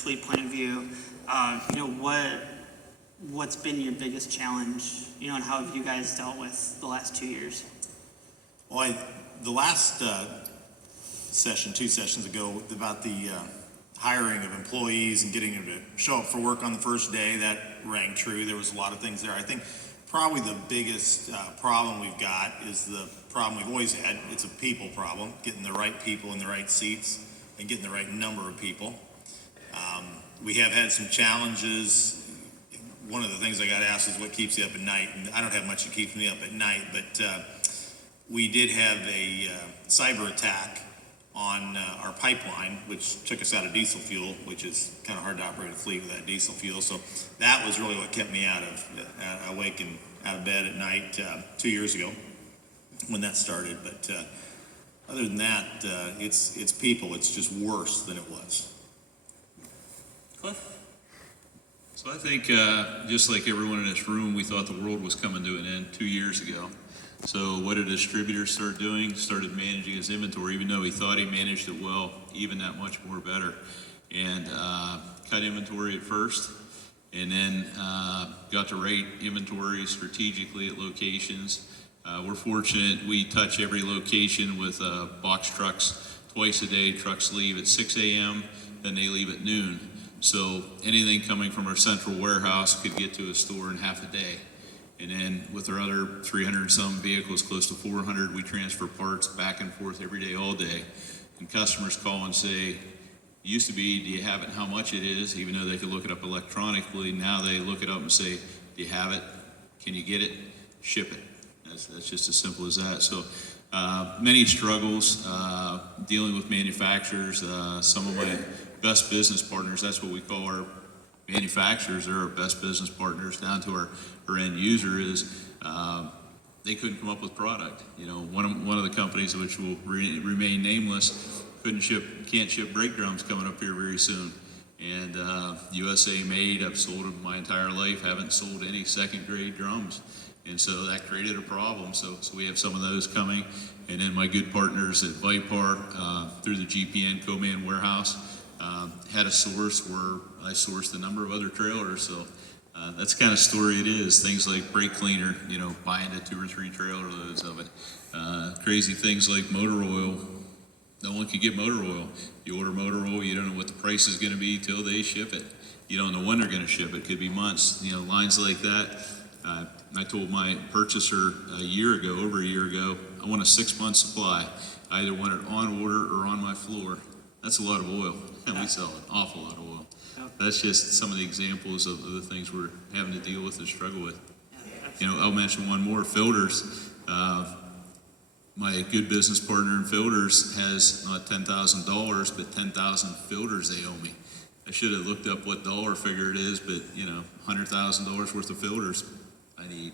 fleet point of view, what's been your biggest challenge, and how have you guys dealt with the last 2 years? Well, the last two sessions ago, about the hiring of employees and getting them to show up for work on the first day, that rang true. There was a lot of things there. I think probably the biggest problem we've got is the problem we've always had. It's a people problem, getting the right people in the right seats and getting the right number of people. We have had some challenges. One of the things I got asked is what keeps you up at night, and I don't have much that keeps me up at night, but we did have a cyber attack on our pipeline, which took us out of diesel fuel, which is kind of hard to operate a fleet without diesel fuel. So that was really what kept me awake and out of bed at night 2 years ago when that started. But other than that, it's people. It's just worse than it was. Cliff? So I think just like everyone in this room, we thought the world was coming to an end 2 years ago. So what did a distributor start doing? Started managing his inventory. Even though he thought he managed it well, even that much more better. And cut inventory at first, and then got to rate inventory strategically at locations. We're fortunate we touch every location with box trucks twice a day. Trucks leave at 6 a.m., then they leave at noon. So anything coming from our central warehouse could get to a store in half a day. And then with our other 300 some vehicles, close to 400, we transfer parts back and forth every day, all day. And customers call and say, it used to be, do you have it and how much it is? Even though they could look it up electronically, now they look it up and say, do you have it? Can you get it? Ship it. That's just as simple as that. So many struggles dealing with manufacturers. Some of my best business partners, that's what we call our manufacturers, are our best business partners, down to our end user, is they couldn't come up with product. One of the companies, which will remain nameless, can't ship brake drums coming up here very soon. And USA made, I've sold them my entire life, haven't sold any second grade drums. And so that created a problem. So we have some of those coming. And then my good partners at Vipar, through the GPN Co-Man warehouse, had a source where I sourced a number of other trailers. So that's the kind of story it is. Things like brake cleaner, buying the 2 or 3 trailer loads of it. Crazy things like motor oil. No one could get motor oil. You order motor oil, you don't know what the price is going to be till they ship it. You don't know when they're going to ship it. Could be months. Lines like that. I told my purchaser over a year ago, I want a 6-month supply. I either want it on order or on my floor. That's a lot of oil, and we sell an awful lot of oil. That's just some of the examples of the things we're having to deal with and struggle with. I'll mention one more, filters. My good business partner in filters has not $10,000, but 10,000 filters they owe me. I should have looked up what dollar figure it is, but $100,000 worth of filters I need.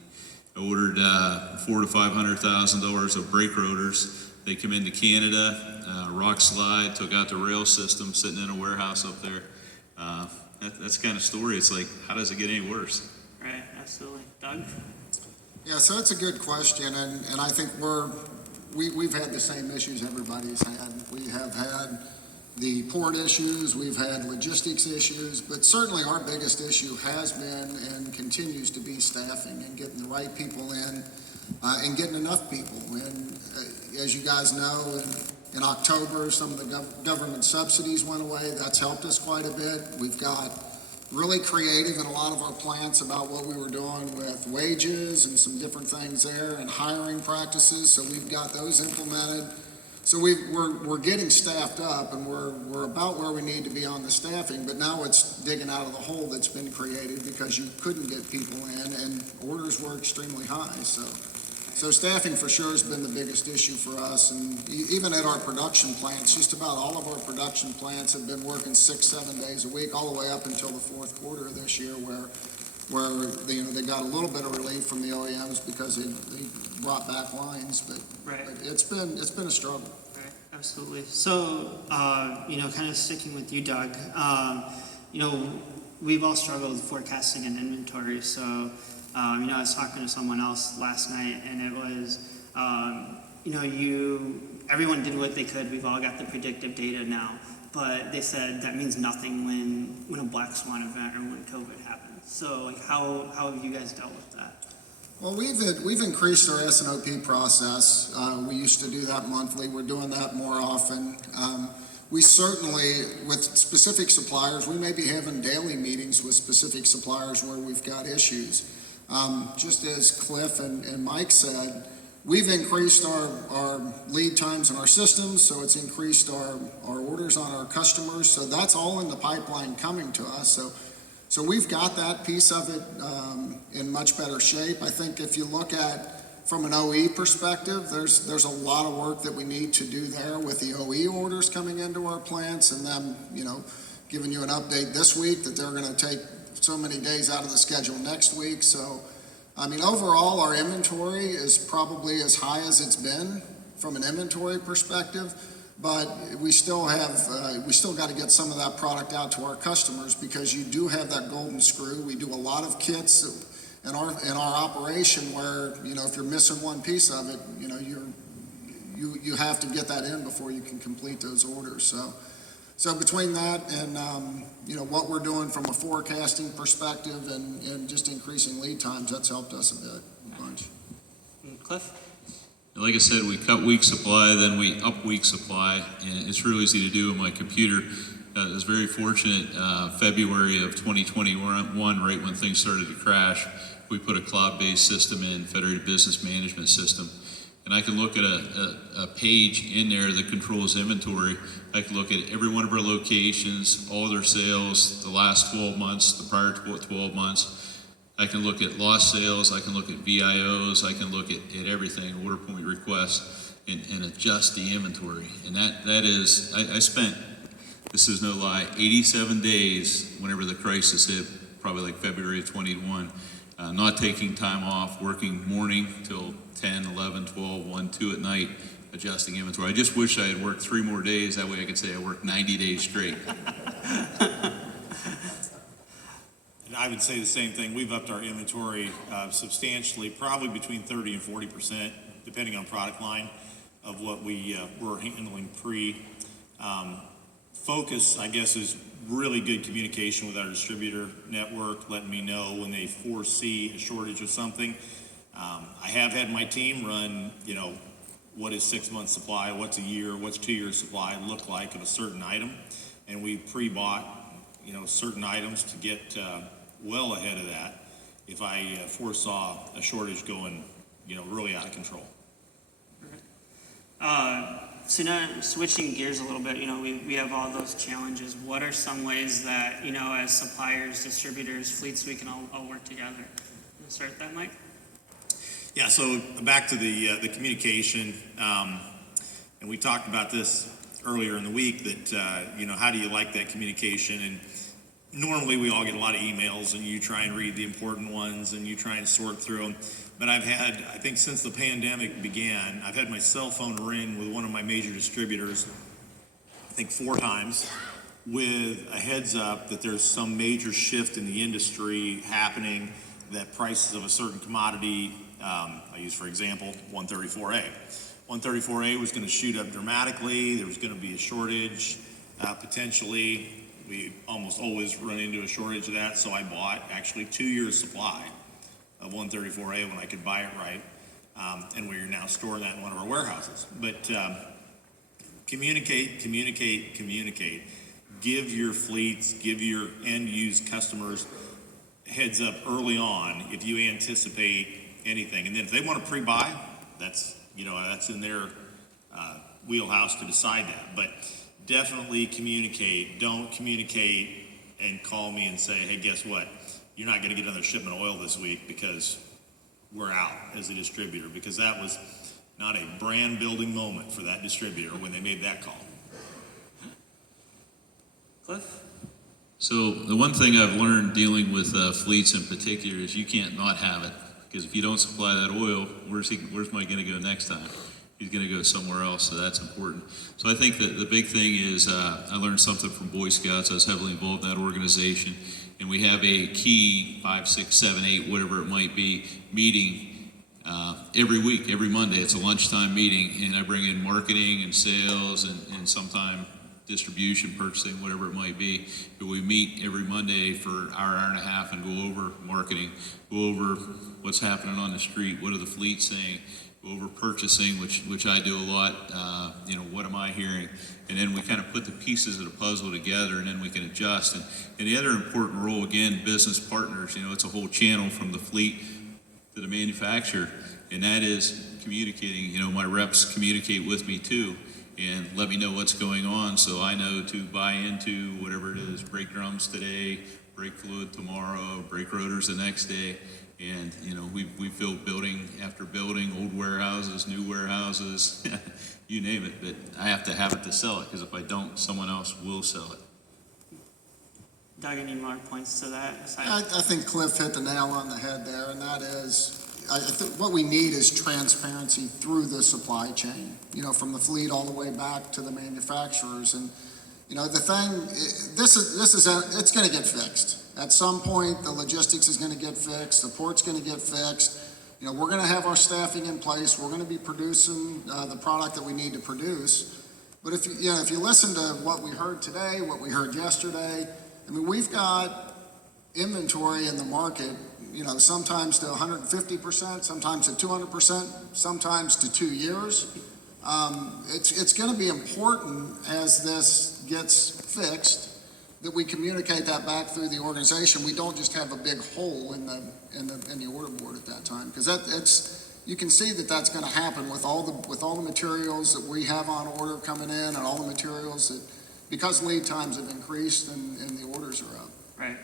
I ordered $400,000 to $500,000 of brake rotors. They come into Canada, rock slide, took out the rail system, sitting in a warehouse up there. That's the kind of story. It's like, how does it get any worse? Right, absolutely. Doug? Yeah, so that's a good question, and I think we've had the same issues everybody's had. We have had the port issues, we've had logistics issues, but certainly our biggest issue has been and continues to be staffing and getting the right people in and getting enough people. And as you guys know, in October, some of the government subsidies went away. That's helped us quite a bit. We've got really creative in a lot of our plants about what we were doing with wages and some different things there and hiring practices. So we've got those implemented. So we're getting staffed up, and we're about where we need to be on the staffing, but now it's digging out of the hole that's been created because you couldn't get people in and orders were extremely high. So staffing for sure has been the biggest issue for us, and even at our production plants, just about all of our production plants have been working 6-7 days a week, all the way up until the fourth quarter of this year, where they got a little bit of relief from the OEMs because they brought back lines, but it's been a struggle. Right, absolutely. So kind of sticking with you, Doug. We've all struggled with forecasting and inventory. So I was talking to someone else last night, and it was everyone did what they could. We've all got the predictive data now, but they said that means nothing when when a black swan event or when COVID happens. So like how have you guys dealt with that? Well, we've increased our S&OP process. We used to do that monthly. We're doing that more often. We certainly, with specific suppliers, we may be having daily meetings with specific suppliers where we've got issues. Just as Cliff and Mike said, we've increased our lead times in our systems, so it's increased our orders on our customers. So that's all in the pipeline coming to us. So we've got that piece of it in much better shape. I think if you look at from an OE perspective, there's a lot of work that we need to do there with the OE orders coming into our plants, and them, giving you an update this week that they're going to take so many days out of the schedule next week. So, I mean, overall, our inventory is probably as high as it's been from an inventory perspective, but we still got to get some of that product out to our customers, because you do have that golden screw. We do a lot of kits in our operation where, if you're missing one piece of it, you have to get that in before you can complete those orders. So between that and what we're doing from a forecasting perspective and just increasing lead times, that's helped us a bunch. Cliff? Like I said, we cut week supply, then we up week supply, and it's real easy to do in my computer. I was very fortunate, February of 2021, right when things started to crash, we put a cloud-based system in, Federated Business Management System. And I can look at a page in there that controls inventory. I can look at every one of our locations, all their sales, the last 12 months, the prior 12 months. I can look at lost sales, I can look at VIOs, I can look at everything, order point requests, and adjust the inventory. And that is, I spent, this is no lie, 87 days whenever the crisis hit, probably like February of 21, not taking time off, working morning till 10, 11, 12, 1, 2 at night, adjusting inventory. I just wish I had worked 3 more days, that way I could say I worked 90 days straight. And I would say the same thing. We've upped our inventory substantially, probably between 30 and 40%, depending on product line, of what we were handling pre. Focus, I guess, is really good communication with our distributor network, letting me know when they foresee a shortage of something. I have had my team run, what is 6 months supply, what's a year, what's 2 years supply look like of a certain item. And we pre-bought, certain items to get well ahead of that if I foresaw a shortage going, really out of control. So now switching gears a little bit, we have all those challenges. What are some ways that, as suppliers, distributors, fleets, we can all work together? You start with that, Mike? Yeah, so back to the communication, and we talked about this earlier in the week, that, how do you like that communication? And normally we all get a lot of emails, and you try and read the important ones, and you try and sort through them. But I've had, I think since the pandemic began, I've had my cell phone ring with one of my major distributors, I think 4 times, with a heads up that there's some major shift in the industry happening, that prices of a certain commodity, I use for example 134A. 134A was going to shoot up dramatically. There was going to be a shortage, potentially. We almost always run into a shortage of that, so I bought actually 2 years supply of 134A when I could buy it right, and we're now storing that in one of our warehouses. But communicate. Give your fleets, give your end-use customers heads up early on if you anticipate anything. And then if they want to pre-buy, that's in their wheelhouse to decide that. But definitely communicate. Don't communicate and call me and say, hey, guess what? You're not going to get another shipment of oil this week because we're out as a distributor, because that was not a brand building moment for that distributor when they made that call. Cliff? So the one thing I've learned dealing with fleets in particular is you can't not have it, because if you don't supply that oil, where's Mike going to go next time? He's going to go somewhere else, so that's important. So I think that the big thing is I learned something from Boy Scouts. I was heavily involved in that organization, and we have a key 5, 6, 7, 8, whatever it might be, meeting every week, every Monday. It's a lunchtime meeting, and I bring in marketing and sales and sometime distribution, purchasing, whatever it might be. But we meet every Monday for an hour and a half and go over marketing, go over what's happening on the street, what are the fleets saying, go over purchasing, which I do a lot, what am I hearing? And then we kind of put the pieces of the puzzle together, and then we can adjust. And the other important role, again, business partners, it's a whole channel from the fleet to the manufacturer, and that is communicating. My reps communicate with me too, and let me know what's going on, so I know to buy into whatever it is, brake drums today, brake fluid tomorrow, brake rotors the next day. And, we built building after building, old warehouses, new warehouses, you name it, but I have to have it to sell it, because if I don't, someone else will sell it. Doug, any more points to that? I think Cliff hit the nail on the head there, and that is, I think what we need is transparency through the supply chain, from the fleet all the way back to the manufacturers. And, the thing, it's going to get fixed. At some point, the logistics is going to get fixed, the port's going to get fixed. We're going to have our staffing in place, we're going to be producing the product that we need to produce. But if you listen to what we heard today, what we heard yesterday, we've got inventory in the market, sometimes to 150%, sometimes to 200%, sometimes to 2 years. It's going to be important as this gets fixed that we communicate that back through the organization. We don't just have a big hole in the order board at that time, because you can see that that's going to happen with all the materials that we have on order coming in, and all the materials that, because lead times have increased and the orders are up. Right.